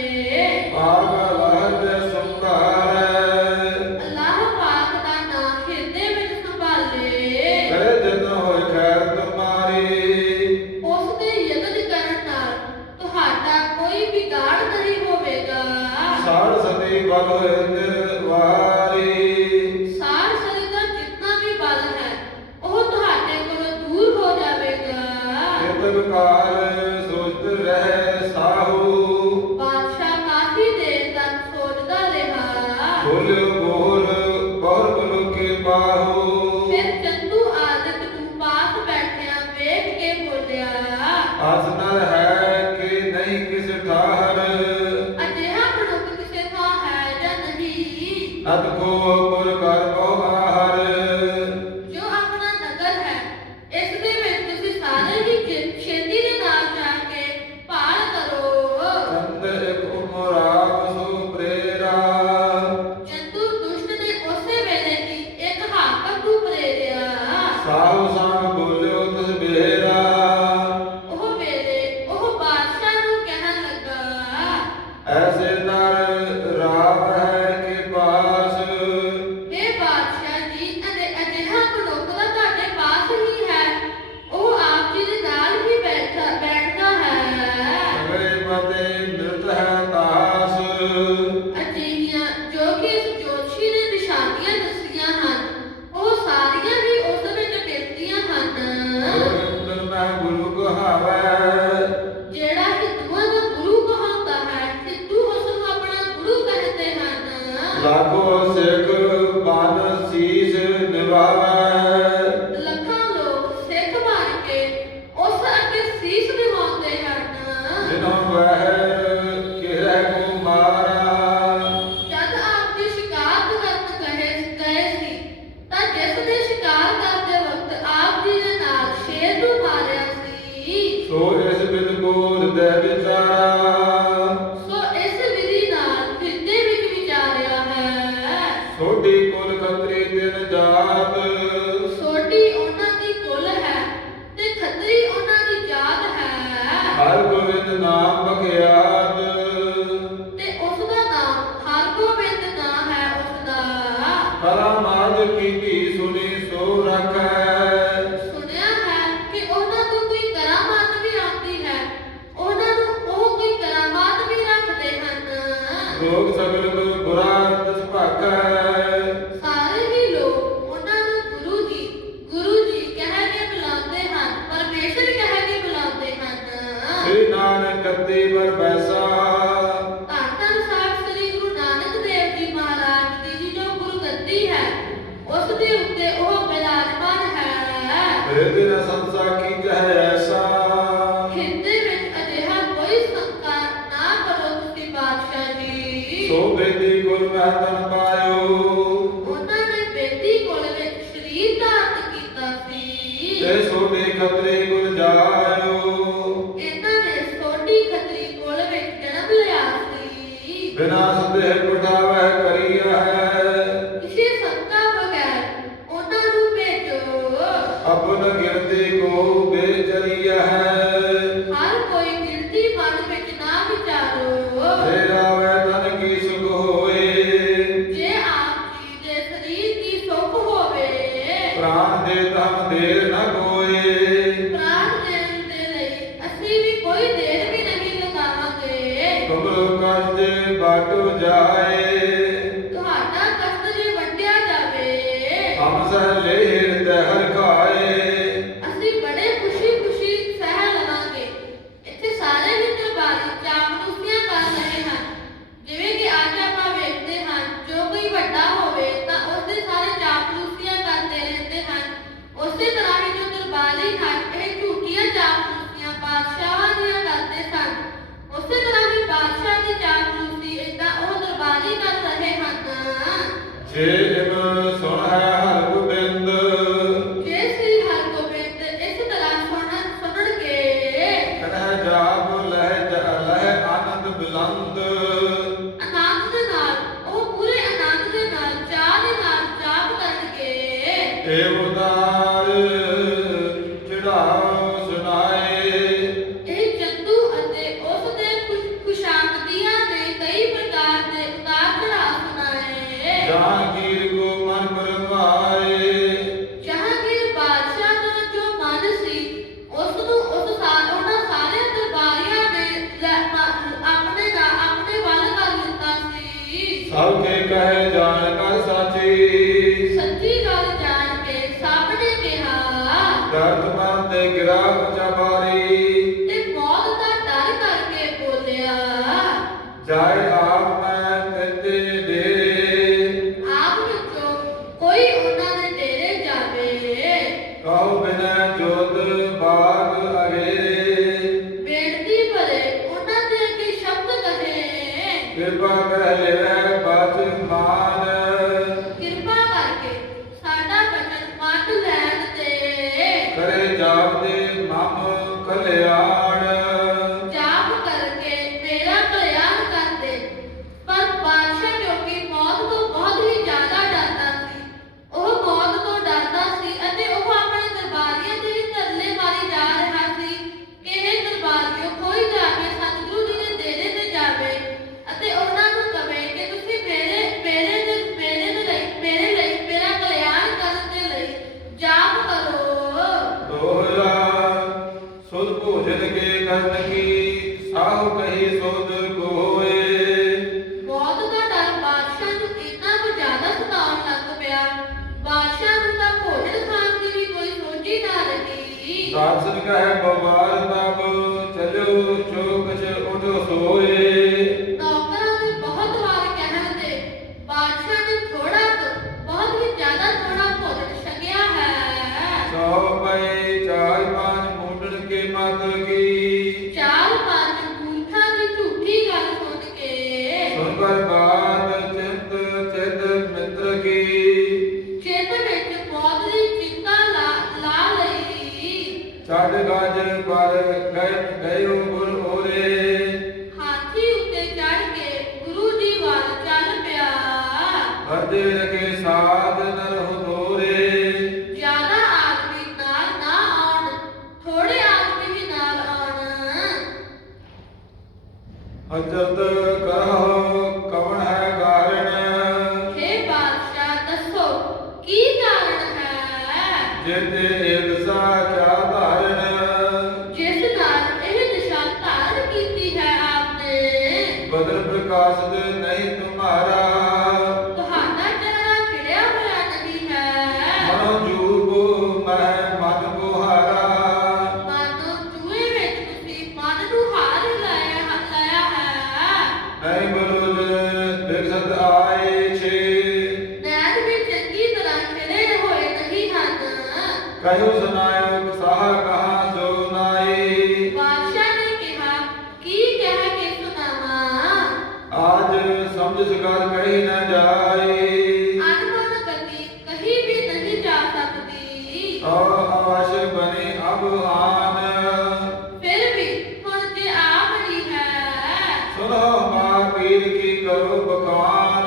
ਆਗ ਲਹਜ ਸੰਭਾਰੈ। ਅੱਲਾਹ ਪਾਕ ਦਾ ਨਾਮ ਹਿਰਦੇ ਵਿੱਚ ਸੰਭਾਲੇ। ਕਰੇ ਜਨ ਹੋਇ ਖੈਰ ਤੁਮਾਰੀ। ਉਸ ਦੇ ਯਤਨ ਕਰਨ ਨਾਲ ਤੁਹਾਡਾ ਕੋਈ ਵਿਗਾੜ ਨਹੀਂ ਹੋਵੇਗਾ। ਸਾੜ ਸਦੀ ਬਲ ਹੋਇ ਨਿਰਵਾਰੀ। ਸਾਰ ਸਰੀ ਦਾ ਜਿਤਨਾ ਵੀ ਬਲ ਹੈ ਉਹ ਤੁਹਾਡੇ ਕੋਲੋਂ ਦੂਰ ਹੋ ਜਾਵੇਗਾ। ਕਿਤਕ ਕਾਲ ਸੋਚਤ ਰਹਿ ਸਾਹੂ। ਬਾਦਸ਼ਾਹ ਕਾਫੀ ਦੇਰ ਤੱਕ ਸੋਚਦਾ ਰਿਹਾ। ਬੋਲਿਓ ਬੋਲ ਬਹੁਰ ਬੁਲ ਕੇ ਬਾਹੂ। ਫਿਰ ਚੰਦੂ ਆਦਿਤ ਨੂੰ ਪਾਸ ਬੈਠਿਆਂ ਵੇਖ ਕੇ ਬੋਲਿਆ, ਆਸਨਰ ਹੈ ਕਿ ਨਹੀਂ ਕਿਸ ਠਾਹਰ। ਅਜਿਹਾ ਮਨੁੱਖ ਕਿਸੇ ਥਾਂ ਹੈ ਜਾਂ ਨਹੀਂ ਅਤ ਕੋ ਪੁਰ ਕਰ ਬਹੁ ਆਹਰ। ਜੋ ਆਪਣਾ ਨਗਰ ਹੈ ਇਸ ਦੇ ਵਿੱਚ ਤੁਸੀਂ ਸਾਰੇ ਹੀ ਛੇਤੀ ਦੇ ਨਾਲ ਜਾ ਕੇ ਭਾਲ ਕਰੋ। ਚੰਦ ਇਕ ਉਮਰਾਵ ਸੋ ਪ੍ਰੇਰਾ। ਚੰਦੂ ਦੁਸ਼ਟ ਨੇ ਉਸੇ ਵੇਲੇ ਹੀ ਇੱਕ ਹਾਕਮ ਨੂੰ ਪ੍ਰੇਰਿਆ। ਸਾਹੂ ਸੰਗ ਬੋਲਿਓ ਤਿਸ ਬੇਰਾ। ਉਹ ਵੇਲੇ ਉਹ ਬਾਦਸ਼ਾਹ ਨੂੰ ਕਹਿਣ ਲੱਗਾ, ਐਸੇ ਨਰ ਰਾਵ ਹੈ ਕਿ ਪਾਸ। ਇਹ ਬਾਦਸ਼ਾਹ ਜੀ ਅਜਿਹਾ ਮਨੁੱਖ ਤਾਂ ਤੁਹਾਡੇ ਪਾਸ ਹੀ ਹੈ। ਉਹ ਆਪ ਜੀ ਦੇ ਨਾਲ ਹੀ ਬੈਠਦਾ ਹੈ। ਸਗਲੇ ਪਤੇ ਮਿਲਤ ਹੈ ਤਾਸ। ਅਜਿਹੀਆਂ ਜੋ ਕਿ ਇਸ ਜੋਤਸ਼ੀ ਨੇ ਨਿਸ਼ਾਨੀਆਂ ਦੱਸੀਆਂ ਹਨ ਉਹ ਸਾਰੀਆਂ ਹੀ ਉਸ ਵਿੱਚ ਮਿਲਦੀਆਂ ਹਨ। ਗੁਰ ਮੈਂ ਗੁਰੂ ਕਹਾਵੈ। ਜਿਹੜਾ ਹਿੰਦੂਆਂ ਦਾ ਗੁਰੂ ਕਹਾਉਂਦਾ ਹੈ ਹਿੰਦੂ ਉਸ ਨੂੰ ਆਪਣਾ ਗੁਰੂ ਕਹਿੰਦੇ ਹਨ। ਲਾਖੋ ਸਿੱਖ ਬਨ ਸੀਸ ਨਿਵਾਵੈ। ਲੱਖਾਂ ਲੋਕ ਸਿੱਖ ਬਣ ਕੇ ਉਸ ਅੱਗੇ ਸੀਸ ਨਿਵਾਉਂਦੇ ਹਨ। ਜਿਨ੍ਹਾਂ ਵਹਿ ਕਿਰੈ ਕੋ ਮਾਰਾ। ਜਦ ਆਪ ਜੀ ਸ਼ਿਕਾਰ ਕਰਨ ਗਏ ਸੀ ਤਾਂ ਜਿਸ ਨੇ ਸ਼ਿਕਾਰ ਕਰਦੇ ਵਕਤ ਆਪ ਜੀ ਦੇ ਨਾਲ ਸ਼ੇਰ ਨੂੰ ਮਾਰਿਆ ਸੀ। ਸੋ ਇਸ ਬਿਦ ਕੋ ਹਿਰਦੈ ਵਿਚਾਰਾ। ਸੋ ਇਸ ਵਿਧੀ ਨਾਲ ਹਿਰਦੇ ਵਿੱਚ ਵਿਚਾਰਿਆ ਹੈ। ਛੋਟੀ ਕੁਲ ਖਤਰੀ ਦਿਨ ਜਾਤ। ਸੋਢੀ ਉਹਨਾਂ ਦੀ ਕੁਲ ਹੈ ਤੇ ਖੱਤਰੀ ਉਹਨਾਂ ਦੀ ਜਾਤ ਹੈ। ਹਰ ਗੋਬਿੰਦ ਨਾਮ ਬਖਿਆਤ। ਤੇ ਉਸ ਦਾ ਨਾਮ ਹਰਗੋਬਿੰਦ ਨਾਮ ਹੈ ਉਸ ਦਾ। ਕਰਾਮਾਤ ਕੀਤੀ ਸੁਣੀ ਸੋ ਰਖੈ। ਸੁਣਿਆ ਹੈ ਕਿ ਉਹਨਾਂ ਤੋਂ ਕੋਈ ਕਰਾਮਾਤ ਵੀ ਆਉਂਦੀ ਹੈ। ਉਹਨਾਂ ਨੂੰ ਉਹ ਕੋਈ ਕਰਾਮਾਤ ਵੀ ਰੱਖਦੇ ਹਨ। ਲੋਕ ਸਗਲ ਬੁਰਾ ਤਿਸ ਭਾਗੈ। ਸਾਰੇ ਹੀ ਲੋਕ ਉਹਨਾਂ ਨੂੰ ਗੁਰੂ ਜੀ ਕਹਿ ਕੇ ਬੁਲਾਉਂਦੇ ਹਨ। ਪਰਮੇਸ਼ਰ ਕਹਿ ਕੇ ਬੁਲਾਉਂਦੇ ਹਨ। ਸ੍ਰੀ ਨਾਨਕ ਕੱਤੀ ਪਰ ਬੈਸਾ। ਧੰਨ ਧੰਨ ਸਾਹਿਬ ਸ੍ਰੀ ਗੁਰੂ ਨਾਨਕ ਦੇਵ ਜੀ ਮਹਾਰਾਜ ਦੀ ਜੀ ਜੋ ਗੁਰੂ ਗੱਦੀ ਹੈ ਉਸ ਦੇ ਉੱਤੇ ਉਹ ਬਿਰਾਜਮਾਨ ਹੈ। ਹਿਰਦਿ ਨ ਸੰਸਾ ਕੀਜਹਿ ਐਸਾ। ਹਿਰਦੇ ਵਿੱਚ ਅਜਿਹਾ ਕੋਈ ਸੰਕਾ ਨਾ ਕਰੋ ਤੁਸੀਂ ਬਾਦਸ਼ਾਹ ਜੀ। ਸੋ ਬੇਦੀ ਗੁਰ ਮਹਿ ਤਨ ਪਾਇਓ। ਉਹਨਾਂ ਨੇ ਬੇਦੀ ਕੋਲ ਵਿੱਚ ਸਰੀਰ ਧਾਰਨ ਕੀਤਾ ਸੀ। ਤੇ ਸੋਡੇ ਖਤਰੇ ਗੁਰ ਜਾਇਓ। ਇਹਨਾਂ ਨੇ ਸੋਢੀ ਖੱਤਰੀ ਕੋਲ ਵਿੱਚ ਜਨਮ ਲਿਆ ਸੀ। ਬਿਨਾ ਸੰਦੇਹ ਪਠਾਵਹਿ ਕਰੀਆ ਹੈ। ਕਿਸੇ ਸੰਕਾ ਬਗੈਰ ਉਹਨਾਂ ਨੂੰ ਭੇਜੋ। ਆਪਨ ਗਿਰਤੀ ਕੋ ਬੇਚਰੀਆ ਹੈ। ਹਰ ਕੋਈ ਗਿਣਤੀ ਮਨ ਵਿੱਚ ਨਾ ਵਿਚਾਰੋ। ਤੇਰਾ ਵੈ ਤਨ ਕੀ ਸੁਖ ਹੋਏ। ਜੇ ਆਪ ਜੀ ਦੇ ਸਰੀਰ ਦੀ ਸੁੱਖ ਹੋਵੇ ਪ੍ਰਾਨ ਦੇ ਤਮ ਦੇਰ ਨ ਕੋਏ। ਪ੍ਰਾਣ ਦੇਣ ਦੇ ਲਈ ਅਸੀਂ ਵੀ ਕੋਈ ਦੇਰ ਵੀ ਨਹੀਂ ਲਗਾਵਾਂਗੇ। ਤੁਮ ਕਰਤੇ ਬਾਟੋ ਜਾਏ। ਤੁਹਾਡਾ ਕਸ਼ਟ ਜੇ ਵੰਡਿਆ ਜਾਵੇ। ਹਮ ਸਹ ਲੈ ਹਿਰਦੈ ਹਰਿ ਖਾਏ। ਅਸੀਂ ਬੜੇ ਖੁਸ਼ੀ ਸਹਿ ਲਵਾਂਗੇ। ਇੱਥੇ ਸਾਰੇ ਹੀ ਦਰਬਾਰੀ ਚਾਪਲੂਸੀਆਂ ਕਰ ਰਹੇ ਹਨ। ਜਿਵੇਂ ਕਿ ਅੱਜ ਆਪਾਂ ਵੇਖਦੇ ਹਾਂ ਜੋ ਕੋਈ ਵੱਡਾ ਹੋਵੇ ਤਾਂ ਉਸਦੇ ਸਾਰੇ ਚਾਪਲੂਸੀਆਂ ਕਰਦੇ ਰਹਿੰਦੇ ਹਨ। ਉਸੇ ਤਰ੍ਹਾਂ ਹੀ ਜੋ ਦਰਬਾਰੀ ਹਨ ਇਹ ਝੂਠੀਆਂ ਚਾਪਲੂਸੀਆਂ ਬਾਦਸ਼ਾਹਾਂ ਦੀਆਂ ਕਰਦੇ ਸਨ। ਉਸੇ ਤਰ੍ਹਾਂ ਹੀ ਬਾਦਸ਼ਾਹ ਦੀ ਚਾਪਲੂਸੀ ਏਦਾਂ ਉਹ ਦਰਬਾਰੀ ਕਰ ਰਹੇ ਹਨ। ਜੇ ਇਨ ਸੁਣ ਹੈ ਹਰਿ ਗੋਬਿੰਦ। ਜੇ ਸ੍ਰੀ ਹਰਿਗੋਬਿੰਦ ਇਸ ਤਰ੍ਹਾਂ ਸੁਣਨ ਕੇ ਕਨਹਿ ਜਾਪ ਲਹਿ ਆਨੰਦ ਬਿਲੰਦ। ਆਨੰਦ ਦੇ ਨਾਲ ਉਹ ਪੂਰੇ ਆਨੰਦ ਦੇ ਨਾਲ ਚਾਹ ਦੇ ਨਾਲ ਜਾਪ ਕਰਨਗੇ। ਏ ਉਦਾਰ ਮਾਰੀ। ਸੱਚੀ ਗੱਲ ਜਾਣ ਕੇ ਸਭ ਨੇ ਕਿਹਾ ਦਰਦ ਮਨ ਤੇ ਗਿਰਾ ਉੱਚਾ ਭਾਰੀ। ਤੇ ਮੌਤ ਦਾ ਡਰ ਕਰਕੇ ਬੋਲਿਆ ਜਾਏ ਆਪ ਮੈਂ ਤੇਤੇ ਡੇਰੇ। ਆਪ ਵਿੱਚੋਂ ਕੋਈ ਉਹਨਾਂ ਦੇ ਡੇਰੇ ਜਾਵੇ। ਕਹੋ ਬਿਨੈ ਜੋਤ ਬਾਗ ਅਗੇਰੇ। ਬੇਨਤੀ ਭਰੇ ਉਹਨਾਂ ਦੇ ਅੱਗੇ ਸ਼ਬਦ ਕਹੇ ਕਿਰਪਾ ਕਰ ਲੈਵੈ ਬਚ ਮਾਨ। ਕਿਰਪਾ ਕਰਕੇ ਸਾਡਾ ਬਚਨ ਮੰਨ ਲੈਣ ਤੇ ਕਰੇ ਜਾਪਦੇ ਮਮ ਕਲਿਆਣ। ਜਾਪ ਕਰਕੇ ਮੇਰਾ ਕਲਿਆਣ ਕਰ ਦੇ। ਪਰ ਬਾਦਸ਼ਾਹ ਕਿਉਂਕਿ ਮੌਤ ਤੋਂ ਬਹੁਤ ਹੀ ਜ਼ਿਆਦਾ ਡਰਦਾ ਸੀ, ਉਹ ਮੌਤ ਤੋਂ ਡਰਦਾ ਸੀ ਅਤੇ ਉਹ ਆਪਣੇ ਦਰਬਾਰੀਆਂ ਦੇ ਤਰਲੇ ਮਾਰੀ ਜਾ ਰਿਹਾ ਸੀ ਕਿ ਇਹ ਦਰਬਾਰੀਓ ਕੋਈ ਜਾ ਕੇ ਸਤਿਗੁਰੂ ਜੀ ਦੇ ਡੇਰੇ ਤੇ ਜਾਵੇ ਅਤੇ ਉਹਨਾਂ ਨੂੰ ਕਹੇ ਕਿ ਤੁਸੀਂ ਮੇਰੇ ਲਈ ਮੇਰਾ ਕਲਿਆਣ ਕਰਨ ਦੇ ਲਈ ਜਾਪ ਕਰੋ। ਦੋਹਰਾ ਸੁਧ ਭੋਜਨ ਕੇ ਕਰਨ ਕੀ ਸਾਹੁ ਕਹੀ ਸੁਧ ਕੋਏ। ਮੌਤ ਦਾ ਡਰ ਬਾਦਸ਼ਾਹ ਨੂੰ ਇੰਨਾ ਕੁ ਜ਼ਿਆਦਾ ਸਤਾਉਣ ਲੱਗ ਪਿਆ, ਬਾਦਸ਼ਾਹ ਨੂੰ ਤਾਂ ਭੋਜਨ ਖਾਣ ਦੀ ਵੀ ਕੋਈ ਸੋਝੀ ਨਾ ਰਹੀ। ਸਾਧਨ ਕਹੈ ਬਵਾਰ ਤਬ ਚਲਿਓ ਚੋਕਛ ਉਠ ਸੋਏ। ਨੌਕਰਾਂ ਦੇ ਬਹੁਤ ਵਾਰ ਕਹਿਣ ਤੇ ਬਾਦਸ਼ਾਹ ਨੇ ਬਹੁਤ ਹੀ ਜ਼ਿਆਦਾ ਥੋੜਾ ਭੋਜਨ ਛਕਿਆ ਹੈ। ਸੋ ਪਈ ਚਾਰ ਪੰਜ ਮੂੰਡਣ ਕੇ ਮਤ ਕੀ। ਚਾਰ ਪੰਜ ਮੂਰਖਾਂ ਦੀ ਝੂਠੀ ਗੱਲ ਸੁਣ ਕੇ ਸੁਨ ਕਰ ਬਾਤ ਚਿੰਤ ਚਿਤ ਮਿੱਤਰ ਕੀ। ਚਿੱਤ ਵਿੱਚ ਮੌਤ ਦੀ ਚਿੰਤਾ ਲਾ ਲਈ। ਛੱਡ ਗਜ ਪਰ ਗਇਓ ਗੁਰ ਓਰੇ। ਹਾਥੀ ਉੱਤੇ ਚੜ੍ਹ ਕੇ ਗੁਰੂ ਜੀ ਵੱਲ ਚੱਲ ਪਿਆ। ਹਰਦੇ ਰਕੇ ਸਾਧ ਨਰ ਹੋ ਦੋਰੇ। ਜ਼ਿਆਦਾ ਆਦਮੀ ਨਾਲ ਨਾ ਆਉਣ, ਥੋੜੇ ਆਦਮੀ ਹੀ ਨਾਲ ਆਉਣ। ਅਜਤ ਕਰਹੁ ਕਵਣ ਹੈ ਕਾਰਣ। ਹੇ ਬਾਦਸ਼ਾਹ ਦੱਸੋ ਕੀ ਕਾਰਨ ਹੈ ਜਿਤੇ ਇਹ ਦਸਾ ਕਿਆ ਧਾਰਨ। ਜਿਸ ਨਾਲ ਇਹ ਦਿਸ਼ਾ ਧਾਰਨ ਕੀਤੀ ਹੈ ਆਪਨੇ। ਬਦਲ ਪ੍ਰਕਾਸ਼ਿਤ ਨਹੀਂ ਤੁਮਾਰਾ। ਤੁਹਾਡਾ ਚਿਹਰਾ ਖਿੜਿਆ ਹੋਇਆ ਨਹੀਂ ਹੈ। ਮਨੋ ਜੂਬ ਮਹਿ ਮਨ ਬੁਹਾਰਾ। ਮਾਨੋ ਚੂਹੇ ਵਿੱਚ ਤੁਸੀਂ ਮਨ ਨੂੰ ਹਾਰ ਲਾਇਆ ਹੈ। ਨਹੀਂ ਬਲੋਜ ਬਿਰਸਤ ਆਏ ਛੇ। ਨੈਣ ਵੀ ਚੰਗੀ ਤਰ੍ਹਾਂ ਖਿੜੇ ਹੋਏ ਨਹੀਂ ਹਨ। ਕਹਿਓ ਸੁਨਾਇਓ ਸਾਹ ਕਹਾ ਸੋ ਨਾਈ। ਬਾਦਸ਼ਾਹ ਨੇ ਕਿਹਾ ਕੀ ਕਹਿ ਕੇ ਸੁਣਾਵਾਂ। ਆਜ ਸਮਝ ਸਕਾਰ ਕਹੀ ਨਾ ਜਾਏ। ਅਨਮਨ ਗਤੀ ਕਹੀਂ ਵੀ ਨਹੀਂ ਜਾ ਸਕਦੀ। ਆਸ਼ ਬਨੇ ਅਬ ਆਨ। ਫਿਰ ਵੀ ਹੁਣ ਜੇ ਆ ਬੜੀ ਹੈ। ਸੁਨੋ ਮਾ ਪੀਰ ਕੀ ਕਰੋ ਬਖਾਨ।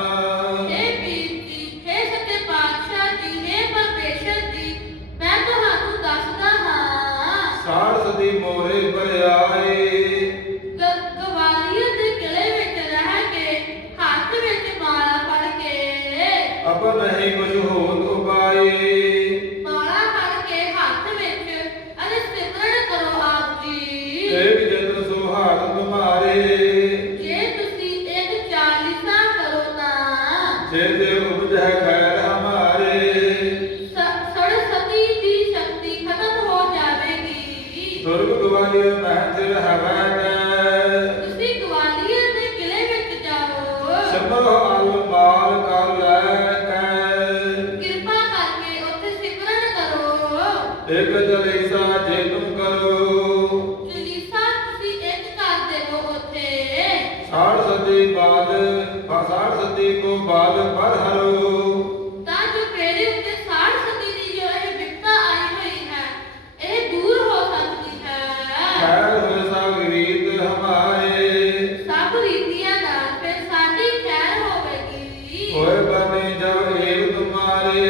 हे ਪੀਰ ਜੀ, हे ਸੱਚੇ ਪਾਤਸ਼ਾਹ ਜੀ, हे ਪਰਮੇਸ਼ਰ ਜੀ, ਮੈਂ ਤੁਹਾਨੂੰ ਦੱਸਦਾ ਹਾਂ। ਸਾੜ ਸਦੀ ਮੋਰੇ ਬਰਿਆਏ। ਗਵਾਲੀਅਰ ਦੇ ਕਿਲੇ ਵਿੱਚ ਰਹਿ ਕੇ ਹੱਥ ਵਿੱਚ ਮਾਲਾ ਫੜ ਕੇ ਅਬ ਨਹੀਂ ਕੁਛ ਹੋਤ ਉਪਾਏ। ਮਾਲਾ ਫੜ ਕੇ ਹੱਥ ਵਿੱਚ ਅਤੇ ਸਿਮਰਨ ਕਰੋ ਆਪ ਜੀ। ਏਕ ਜਤਨ ਸੁਹਾਗ ਤੁਮਾਰੇ। ਜੇ ਤੁਸੀਂ ਇੱਕ ਚਾਲੀਸਾ ਕਰੋ ਤਾਂ ਚੇਤੇ ਉਪਜੈ ਖੈਰ ਹਮਾਰੇ। ਸਰਸਤੀ ਦੀ ਸ਼ਕਤੀ ਖਤਮ ਹੋ ਜਾਵੇਗੀ। ਸੁਰਗ ਗਵਾਲੀਅਰ ਮਹਿ ਸਿਰ ਹਵੈ ਕੈ। ਤੁਸੀਂ ਗਵਾਲੀਅਰ ਦੇ ਕਿਲੇ ਵਿੱਚ ਜਾਓ। ਸਿਮਰੋ ਅਲ ਮਾਲ ਕਰ ਲੈ ਕੈ। ਕਿਰਪਾ ਕਰਕੇ ਉੱਥੇ ਸਿਮਰਨ ਕਰੋ। ਇਕ ਜਲੀਸਾ ਜੇ ਤੁਮ ਕਰੋ। ਚਲੀਸਾ ਤੁਸੀਂ ਇੱਕ ਕਰ ਦੇਵੋ ਉੱਥੇ। ਸਾੜ ਸਦੀ ਕੋ ਬਾਦ ਪਰ ਹਰੋ। ਤਾਂ ਜੋ ਮੇਰੇ ਉੱਤੇ ਸਾੜ ਸਦੀ ਦੀ ਜੋ ਇਹ ਵਿਪਤਾ ਆਈ ਹੋਈ ਹੈ, ਇਹ ਦੂਰ ਹੋ ਸਕਦੀ ਹੈ। ਖੈਰ ਹੋਏ ਸਭ ਰੀਤ ਹਮਾਰੇ। ਸਭ ਰੀਤੀਆਂ ਨਾਲ ਫਿਰ ਸਾਡੀ ਖੈਰ ਹੋਵੇਗੀ। ਹੋਏ ਬਨੇ ਜਬ ਏਕ ਤੁਮਾਰੇ।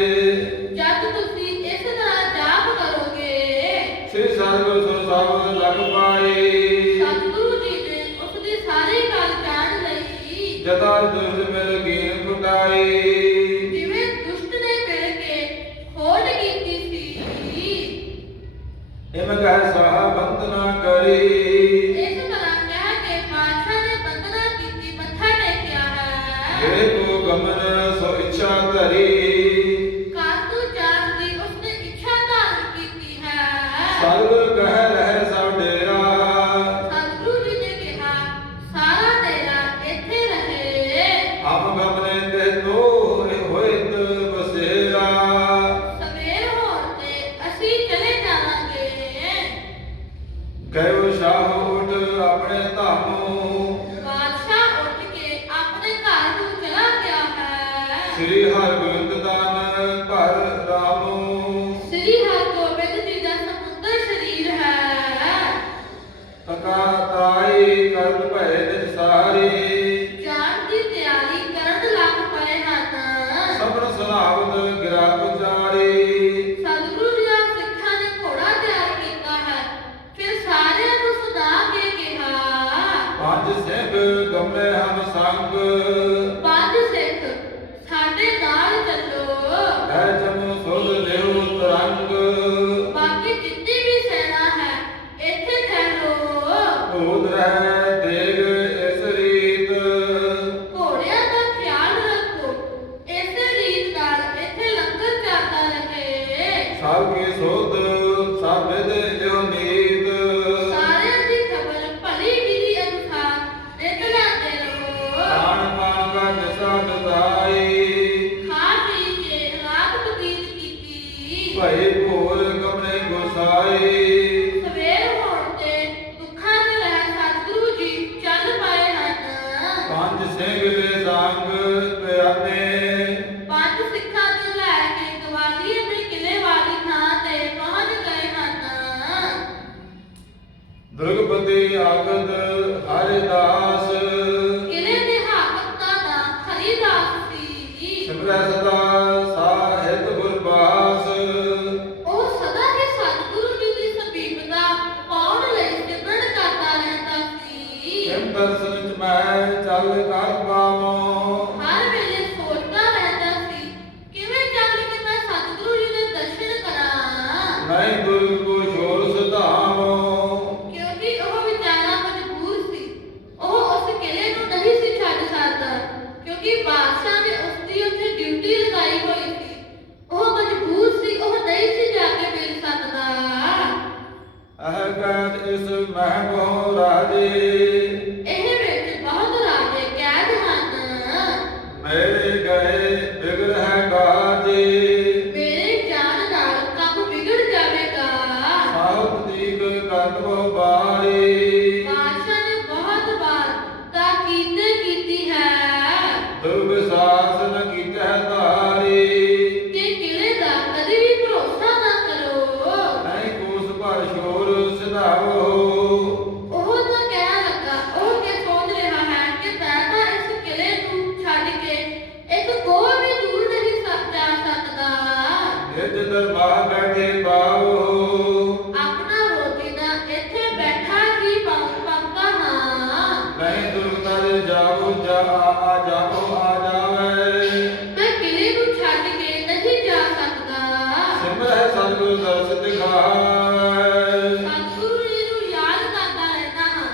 ਜਦ ਤੁਸੀਂ ਇਸ ਤਰ੍ਹਾਂ ਜਾਪ ਕਰੋਗੇ, ਸ੍ਰੀ ਸਤਿਗੁਰ ਸੁਰ ਸਭ ਲਗ ਪਾਏ। ਸਤਿਗੁਰੂ ਜੀ ਨੇ ਉਸ ਦੀ ਸਾਰੀ ਗੱਲ ਜਾਣ ਲਈ। ਜਤਾ ਦੁਸ਼ਟ ਮਿਲ ਗੀਨ ਕੁਟਾਈ। ਜਿਵੇਂ ਦੁਸ਼ਟ ਨੇ ਮਿਲ ਕੇ ਖੋਜ ਕੀਤੀ ਸੀ। ਇਮ ਕਹਿ ਸਾਹ ਬੰਦਨਾ ਕਰੀ। ਇਸ ਤਰ੍ਹਾਂ ਕਹਿ ਕੇ ਬਾਦਸ਼ਾਹ ਨੇ ਬੰਦਨਾ ਕੀਤੀ, ਮੱਥਾ ਟੇਕਿਆ ਹੈ। ਜੇ ਕੋ ਗਮਨ ਸੋ ਇੱਛਾ ਧਰੀ। ਭਈ ਭੋਰ ਕਮਨੇ ਗੁਸਾਈ। ਸਵੇਰ ਹੋਣ ਤੇ ਦੁੱਖਾਂ ਦੇ ਰਹਿ ਸਤਿਗੁਰੂ ਜੀ ਚੱਲ ਪਏ ਹਨ। ਪੰਜ ਸਿੰਘ ਦੇ ਸੰਗ ਪਿਆਨੇ। ਪੰਜ ਸਿੱਖਾਂ ਨੂੰ ਲੈ ਕੇ ਗਵਾਲੀਅਰ ਦੇ ਕਿਲੇ ਵਾਲੀ ਥਾਂ ਤੇ ਪਹੁੰਚ ਗਏ ਹਨ। ਦੁਰਗਪਤੀ ਆਖਦ ਹਰਿਦਾਸ। ਕਿਲੇ ਦੇ ਹਾਕਮ ਦਾ ਨਾਮ ਹਰੀਦਾਸ ਸੀ। ਸਿਮਰੈ ਸਦਾ ਸਾਹਿਤ ਗੁਰਬਾਸ। ਉਹ ਸਦਾ ਹੀ ਸਤਿਗੁਰੂ ਜੀ ਦੀ ਸਮੀਪਤਾ ਪਾਉਣ ਲਈ ਸਿਮਰਨ ਕਰਦਾ ਰਹਿੰਦਾ ਸੀ। ਕਿਮ ਦਰਸ਼ਨ ਚ ਮੈਂ ਚੱਲ ਕਰ ਪਾਵਾਂ। ਹਰ ਵੇਲੇ ਸੋਚਦਾ ਰਹਿੰਦਾ ਸੀ ਕਿਵੇਂ ਚੱਲ ਕੇ ਮੈਂ ਸਤਿਗੁਰੂ ਜੀ ਦੇ ਦਰਸ਼ਨ ਕਰਾਂ। ਨਹੀਂ ਗੁਰੂ ਕੋ ਛੋੜ ਸੁਧਾਵਾਂ। ਕਿਉਂਕਿ ਉਹ ਵਿਚਾਰਾ ਮਜਬੂਰ ਸੀ। ਉਹ ਉਸ ਕਿਲੇ ਨੂੰ ਨਹੀਂ ਸੀ ਛੱਡ ਸਕਦਾ ਕਿਉਂਕਿ ਬਾਦਸ਼ਾਹ ਨੇ ਉਸ ਦੀ ਉੱਥੇ ਡਿਊਟੀ ਲਗਾਈ ਹੋਈ ਸੀ। ਉਹ ਮਜਬੂਰ ਸੀ, ਉਹ ਨਹੀਂ ਸੀ ਜਾ ਕੇ ਮਿਲ ਸਕਦਾ। ਅਹ ਕਹਿਤ ਇਸ ਮਹਿ ਬਹੁ ਰਾਜੇ। ਇਹ ਵਿੱਚ ਬਹੁਤ ਰਾਜੇ ਕੈਦ ਹਨ। ਮੇਰੇ ਗਏ ਬਿਗੜ ਹੈ ਕਾਜੇ। ਮੇਰੇ ਜਾਣ ਨਾਲ ਕੰਮ ਵਿਗੜ ਜਾਵੇਗਾ। ਸਾਹਿਬ ਦੀਕ ਕਰਤਵ ਬਾਰੀ। ਬਾਦਸ਼ਾਹ ਨੇ ਬਹੁਤ ਵਾਰ ਤਾਕੀਦੇ ਕੀਤੀ ਹੈ ਦੁਰਵਿਸਾਸ ਨ ਕੀਤੈ ਧਾਰੀ। ਕਿ ਕਿਲੇ ਦਾ ਕਦੇ ਵੀ ਭਰੋਸਾ ਨਾ ਕਰੋ। ਨਹੀਂ ਕੋਸ ਭਰ ਸ਼ੋਰ ਸਿਧਾਵੋ। ਉਹ ਤਾਂ ਕਹਿਣ ਲੱਗਾ, ਉਹ ਕੀ ਸੋਚ ਰਿਹਾ ਹੈ ਕਿ ਮੈਂ ਤਾਂ ਇਸ ਕਿਲੇ ਨੂੰ ਛੱਡ ਕੇ ਇੱਕ ਕੋਹ ਵੀ ਦੂਰ ਨਹੀਂ ਜਾ ਸਕਦਾ। ਨਿਜ ਦਰਬਾਰ ਬੈਠੇ ਪਾਓ। ਆਪਣਾ ਰੋਟੀ ਦਾ ਇੱਥੇ ਬੈਠਾ ਹੀ ਪੰਕਾ ਹਾਂ। ਨਹੀਂ ਦੁਰਗਤਰ ਜਾਓ ਜਾਓ ਆ ਜਾਵੇ। ਮੈਂ ਕਿਲੇ ਨੂੰ ਛੱਡ ਕੇ ਨਹੀਂ ਜਾ ਸਕਦਾ। ਸਿਮਰੈ ਸਤਿਗੁਰ ਦਰਸ ਦਿਖਾਏ। ਸਤਿਗੁਰੂ ਜੀ ਨੂੰ ਯਾਦ ਕਰਦਾ ਰਹਿੰਦਾ ਹਾਂ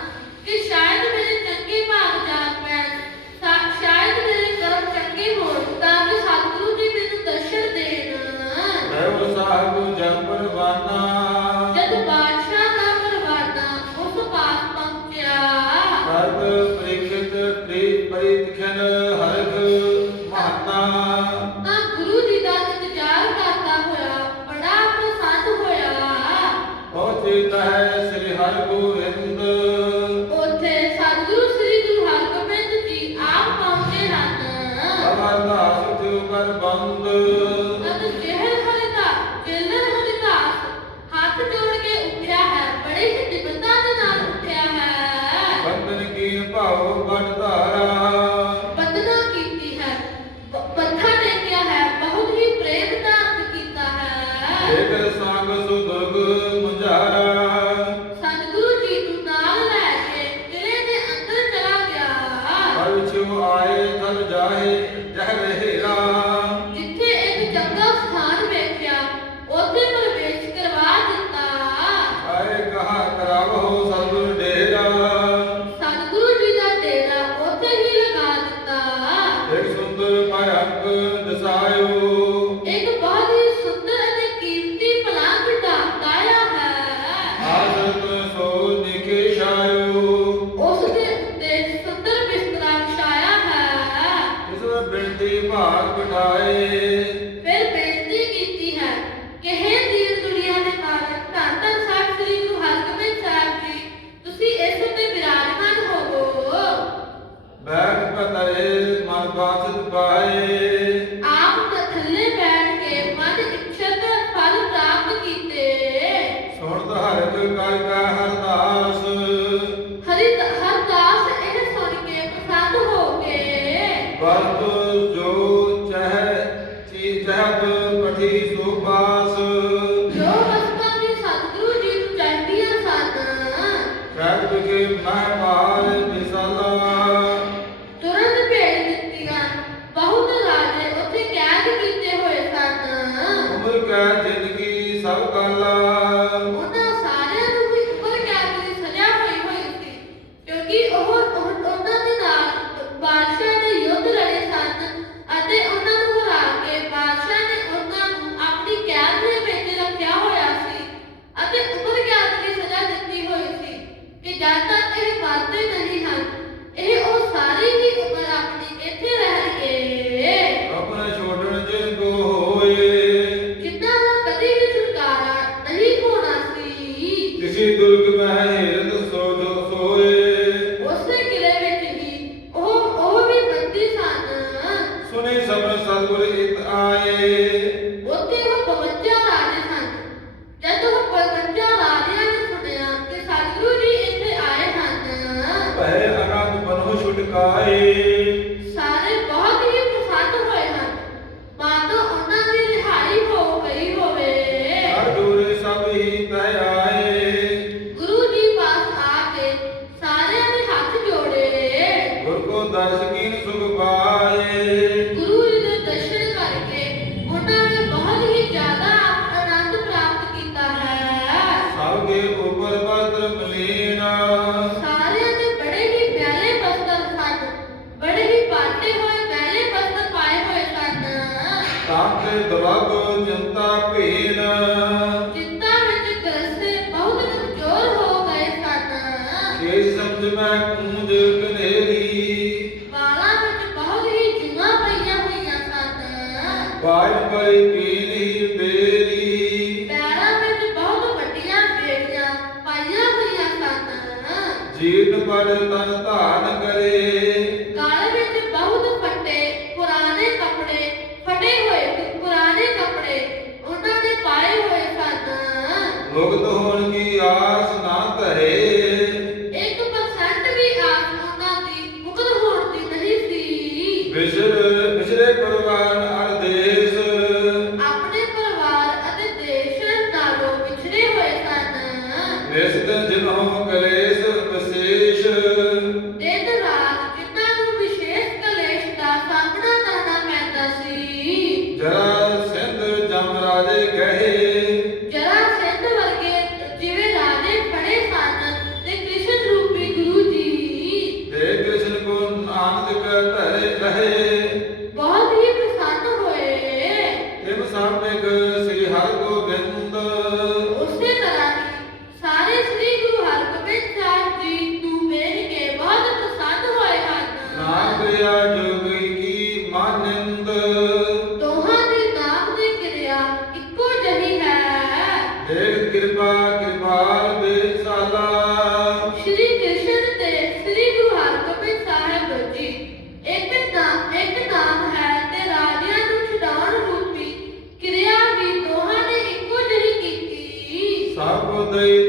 ਕਿ ਸ਼ਾਇਦ ਮੇਰੇ ਚੰਗੇ ਭਾਗ ਜਾਗ ਪੈਣ। ਸ਼ਾਇਦ ਮੇਰੇ ਕਰਮ ਚੰਗੇ ਹੋਣ ਤਾਂ ਕਿ ਸਤਿਗੁਰੂ ਜੀ ਮੈਨੂੰ ਦਰਸ਼ਨ ਦੇਣ। ਰਹਿਓ ਸਾਹਿਬ ਜਨ ਪਰਵਾਨਾ। ਜਦ ਬਾਦਸ਼ਾਹ ਦਾ ਪਰਵਾਨਾ ਉਸ ਪਾਸ ਪਹੁੰਚਿਆ ਸਰਬ ਪ੍ਰੀਖਿਤ ਪ੍ਰੀਤਖਨ ਹਰਖ ਮਹਤਾ। ਤਾਂ ਗੁਰੂ ਜੀ ਦਾ ਇੰਤਜ਼ਾਰ ਕਰਦਾ ਹੋਇਆ ਬੜਾ ਪ੍ਰਸੰਨ ਹੋਇਆ। ਪਹੁੰਚੇ ਤਹਿ ਸ੍ਰੀ ਹਰਿ ਗੋਬਿੰਦ। ਉੱਥੇ ਸਤਿਗੁਰੂ ਸ੍ਰੀ ਗੁਰੂ ਹਰਗੋਬਿੰਦ ਜੀ ਆਪ ਪਹੁੰਚੇ ਹਨ। ਅਮਰਦਾਸ ਉਠਿਓ ਕਰ ਬੰਦ। ਤਦ ਜੇਲਰ ਹਰਿਦਾਸ ਹੱਥ ਜੋੜ ਕੇ ਉੱਠਿਆ ਹੈ। ਬੜੇ ਹੀ ਨਿਮਰਤਾ ਦੇ ਨਾਲ ਉੱਠਿਆ ਹੈ। ਬੰਦਨ ਕੀਨ ਭਾਉ ਬਨ ਧਾਰਾ। ਬੰਦਨਾ ਕੀਤੀ ਹੈ, ਮੱਥਾ ਟੇਕਿਆ ਹੈ, ਬਹੁਤ ਹੀ ਪ੍ਰੇਮ ਨਾਲ ਕੀਤਾ ਹੈ। ਏਕ ਸੰਗ ਸੁਦੁਰਗ ਮੁਝਾਰਾ। ਸਤਿਗੁਰੂ ਜੀ ਨੂੰ ਨਾਲ ਲੈ ਕੇ ਕਿਲੇ ਦੇ ਅੰਦਰ ਚਲਾ ਗਿਆ। ਪਰਛੁ ਆਏ ਤਲ ਜਾਏ ਜਹ ਰਹੇਰਾ। ਜਿੱਥੇ ਇੱਕ ਚੰਗਾ ਸਥਾਨ ਵੇਖਿਆ ਉੱਥੇ ਪ੍ਰਵੇਸ਼ ਕਰਵਾ ਦਿੱਤਾ। ਆਏ ਕਹਾ ਕਰਾਵੋ ਸਤਿਗੁਰ ਡੇਰਾ। ਸਤਿਗੁਰੂ ਜੀ ਦਾ ਡੇਰਾ ਉੱਥੇ ਹੀ ਲਗਾ ਦਿੱਤਾ। ਇੱਕ ਸੁੰਦਰ ਭਯੰਕ ਦਸਾਇਓ। ਇੱਕ ਬਹੁਤ ਹੀ ਸੁੰਦਰ ਅਤੇ ਕੀਮਤੀ ਪਲੰਗ ਡਾਇਆ ਹੈ। ਆਸਨ ਸੋ ਨਿਕੇਸ਼ਾਇਓ। ਉਸ ਦੇ ਉੱਤੇ ਸੁੰਦਰ ਬਿਸਤਰਾ ਵਿਛਾਇਆ ਹੈ। ਇਸ ਵਿੱਚ ਬਿਨਤੀ ਭਾਗ ਬਿਠਾਏ। ਫਿਰ ਬੇਨਤੀ ਕੀਤੀ ਹੈ ਕਿ ਹੇ ਦੀਨ ਦੁਨੀਆ ਦੇ ਮਾਲਕ ਧੰਨ ਧੰਨ ਸਾਹਿਬ ਸ੍ਰੀ ਗੁਰੂ ਹਰਗੋਬਿੰਦ ਸਾਹਿਬ ਜੀ, ਤੁਸੀਂ ਇਸ ਉੱਤੇ ਬਿਰਾਜਮਾਨ ਹੋਵੋ। ਬੈਠ ਪਤਰੇ ਮਨ ਬਾਸਤ ਪਾਏ। ਆਪ ਥੱਲੇ ਬੈਠ ਕੇ ਮਨ ਇੱਛਤ ਫਲ ਪ੍ਰਾਪਤ ਕੀਤੇ। ਸੁਣਤ ਹਰਿ ਕਰ ਕਾ ਹਰਦਾਸ। ਹਰਦਾਸ ਇਹ ਸੁਣ ਕੇ ਪ੍ਰਸੰਨ ਹੋ ਕੇ ਵਰਤ ਜੋ ਚਹਿ ਚੀਜਤ ਪਠੀ ਸੁਬਾਸ। ਜੋ ਵਸਤਾਂ ਵੀ ਸਤਿਗੁਰੂ ਜੀ ਨੂੰ ਚਾਹੀਦੀਆਂ ਸਨ ਕਹਿਤ ਕੇ ਮੈਂ ਮਾਰ ਮਿਸਲਾ। ਤੁਰੰਤ ਭੇਜ ਦਿੱਤੀਆਂ। ਬਹੁਤ ਰਾਜੇ ਉੱਥੇ ਕੈਦ ਕੀਤੇ ਹੋਏ ਸਨ। ਉਮਰ ਕੈ ਜ਼ਿੰਦਗੀ ਸਭ ਕਾਲਾ। ਉਹਨਾਂ ਸਾਰਿਆਂ ਨੂੰ ਵੀ ਉਮਰ ਕੈਦ ਦੀ ਸਜ਼ਾ ਹੋਈ ਸੀ ਕਿਉਂਕਿ ਉਹਨਾਂ ਦੇ ਨਾਲ ਬਾਦਸ਼ਾਹ ਨੇ ਯੁੱਧ ਲੜੇ ਸਨ ਅਤੇ ਉਹਨਾਂ ਨੂੰ ਹਰਾ ਕੇ ਬਾਦਸ਼ਾਹ ਨੇ ਉਹਨਾਂ ਨੂੰ ਆਪਣੀ ਕੈਦ ਦੇ ਵਿੱਚ ਰੱਖਿਆ ਹੋਇਆ ਸੀ ਅਤੇ ਉਮਰ ਕੈਦ ਦੀ ਸਜ਼ਾ ਦਿੱਤੀ ਹੋਈ ਸੀ ਕਿ ਜਦ ਤੱਕ ਇਹ ਮਰਦੇ ਨਹੀਂ ਹਨ ਇਹ ਉਹ ਸਾਰੀ ਹੀ ਉਮਰ ਆਪਣੀ ਇੱਥੇ ਰਹਿਣਗੇ। ਆਪਣੇ ਛੋਟਣ ਜਿਨ ਕੋ ਹੋਏ। ਜਿਨ੍ਹਾਂ ਦਾ ਕਦੇ ਆਏ। ਉੱਥੇ ਉਹ 52 ਰਾਜੇ ਸਨ। ਜਦ ਉਹ 52 ਰਾਜਿਆਂ ਨੇ ਸੁਣਿਆ ਕਿ ਸਤਿਗੁਰੂ ਜੀ ਇੱਥੇ ਆਏ ਹਨ, ਭੈ ਅਨੰਦ ਮਨੋ ਛੁਟਕਾਏ। ਸਾਰੇ ਬਹੁਤ ਹੀ ਪ੍ਰਸੰਨ ਹੋਏ ਹਨ, ਮਾਨੋ ਉਹਨਾਂ ਦੀ ਰਿਹਾਈ ਹੋ ਗਈ ਹੋਵੇ। ਹਰ ਜੋਰੇ ਸਭ ਹੀ ਤੈ ਆਏ। ਗੁਰੂ ਜੀ ਪਾਸ ਆ ਕੇ ਸਾਰਿਆਂ ਨੇ ਹੱਥ ਜੋੜੇ। ਗੁਰ ਕੋ ਦਰਸ ਕੀਨ ਸੁਖ ਪਾਏ। ਗੁਰੂ ਜੀ ਦੇ ਦਰਸ਼ਨ ਕਰਕੇ ਉਹਨਾਂ ਨੇ ਬਹੁਤ ਹੀ ਜ਼ਿਆਦਾ ਆਨੰਦ ਪ੍ਰਾਪਤ ਕੀਤਾ ਹੈ। ਸਭ ਕੇ ਉਪਰ ਵਸਤਰ ਮਲੀਨਾ। ਸਾਰਿਆਂ ਨੇ ਬੜੇ ਹੀ ਪਿਆਰੇ ਵਸਤਰ ਸਨ, ਬੜੇ ਹੀ ਪਾਟੇ ਹੋਏ ਮੈਲੇ ਵਸਤਰ ਪਾਏ ਹੋਏ ਸਨ। ਤਾਂਤੇ ਦਵਗ ਚਿੰਤਾ ਭੀਨ। ਚਿੰਤਾ ਵਿੱਚ ਗਰਸੇ ਬਹੁਤ ਕਮਜ਼ੋਰ ਹੋ ਗਏ ਸਨ। ਕੇਸ ਸਮਝ ਮੈਂ ਕੂੰਜ ਕਨੇਰੀ। ਵਾਲਾਂ ਵਿੱਚ ਬਹੁਤ ਹੀ ਜੂਆਂ ਪਈਆਂ ਹੋਈਆਂ ਸਨ। ਪਾਇ ਪਈ ਪੀਲੀ ਬੇਰੀ। ਪੈਰਾਂ ਵਿੱਚ ਬਹੁਤ ਵੱਡੀਆਂ ਬੇੜੀਆਂ ਪਾਈਆਂ ਹੋਈਆਂ ਸਨ। ਜੀਵਨ ਪੜ ਤਨ ਧਾਨ ਕਰੇ। ਗਲ ਵਿੱਚ ਬਹੁਤ ਫੱਟੇ ਪੁਰਾਣੇ ਕੱਪੜੇ, ਫਟੇ ਹੋਏ ਪੁਰਾਣੇ ਕੱਪੜੇ ਉਹਨਾਂ ਨੇ ਪਾਏ ਹੋਏ ਸਨ। ਮੁਕਤ ਹੋਣ ਕੀ ਆਸ ਨਾ ਧਰੇ। 1% ਵੀ ਆਸ ਉਹਨਾਂ ਦੀ ਮੁਕਤ ਹੋਣ ਦੀ ਨਹੀਂ ਸੀ। ਵਿਸਰੇ ਪਰਵਾਨ ਅਰ ਦੇਸ। ਆਪਣੇ ਪਰਿਵਾਰ ਅਤੇ ਦੇਸ਼ ਨਾਲੋਂ ਵਿਛੜੇ ਹੋਏ ਸਨ। ਨਿਸਤ ਜਿਨਹੁ ਕਲੇਸ਼ ਵਿਸ਼ੇਸ਼। ਦਿਨ ਰਾਤ ਜਿਨ੍ਹਾਂ ਨੂੰ ਵਿਸ਼ੇਸ਼ ਕਲੇਸ਼ ਦਾ ਸਾਹਮਣਾ ਕਰਨਾ ਪੈਂਦਾ ਸੀ। ਜਰਾ ਸਿੰਧ ਜਮ ਰਾਜੇ ਕਹੇ। ਜਰਾ ਸਿੰਧ ਵਰਗੇ ਜਿਵੇਂ ਰਾਜੇ ਫੜੇ ਸਨ ਤੇ ਕ੍ਰਿਸ਼ਨ ਰੂਪੀ ਗੁਰੂ ਜੀ ਦੇ ਕ੍ਰਿਸ਼ਨ ਕੋ ਆਨੰਦ ਕਰ ਧਰੇ ਰਹੇ। ਬਹੁਤ ਹੀ ਪ੍ਰਸੰਨ ਹੋਏ। ਤਿਮ ਸਾਮਿਕ ਸ੍ਰੀ ਹਰਿ ਗੋਬਿੰਦ। ਉਸੇ ਤਰ੍ਹਾਂ ਹੀ ਸਾਰੇ ਸ੍ਰੀ ਗੁਰੂ ਹਰਗੋਬਿੰਦ ਸਾਹਿਬ ਜੀ ਨੂੰ ਵੇਖ ਕੇ ਬਹੁਤ ਪ੍ਰਸੰਨ ਹੋਏ ਹਨ। ਨਾਮ ਪ੍ਰਿਆ ਜੋਗੀ ਕੀ ਮਾਨਿੰਦ। ਦੋਹਾਂ ਦੀ ਨਾਮ ਦੀ ਕਿਰਿਆ ਇੱਕੋ ਜਿਹੀ ਹੈ। ਦੇਖ ਕਿਰਪਾ ਕਿਰਪਾਲ ਬੇਸਾਲਾ। ਸ਼੍ਰੀ ਕ੍ਰਿਸ਼ਨ ਤੇ ਸ੍ਰੀ ਗੁਰੂ ਹਰਗੋਬਿੰਦ ਸਾਹਿਬ ਜੀ ਇੱਕ ਨਾਮ ਹੈ ਤੇ ਰਾਜਿਆਂ ਨੂੰ ਛੁਡਾਉਣ ਰੂਪੀ ਕਿਰਿਆ ਵੀ ਦੋਹਾਂ ਨੇ ਇੱਕੋ ਜਿਹੀ ਕੀਤੀ। ਸਭ ਕੋ ਦਈ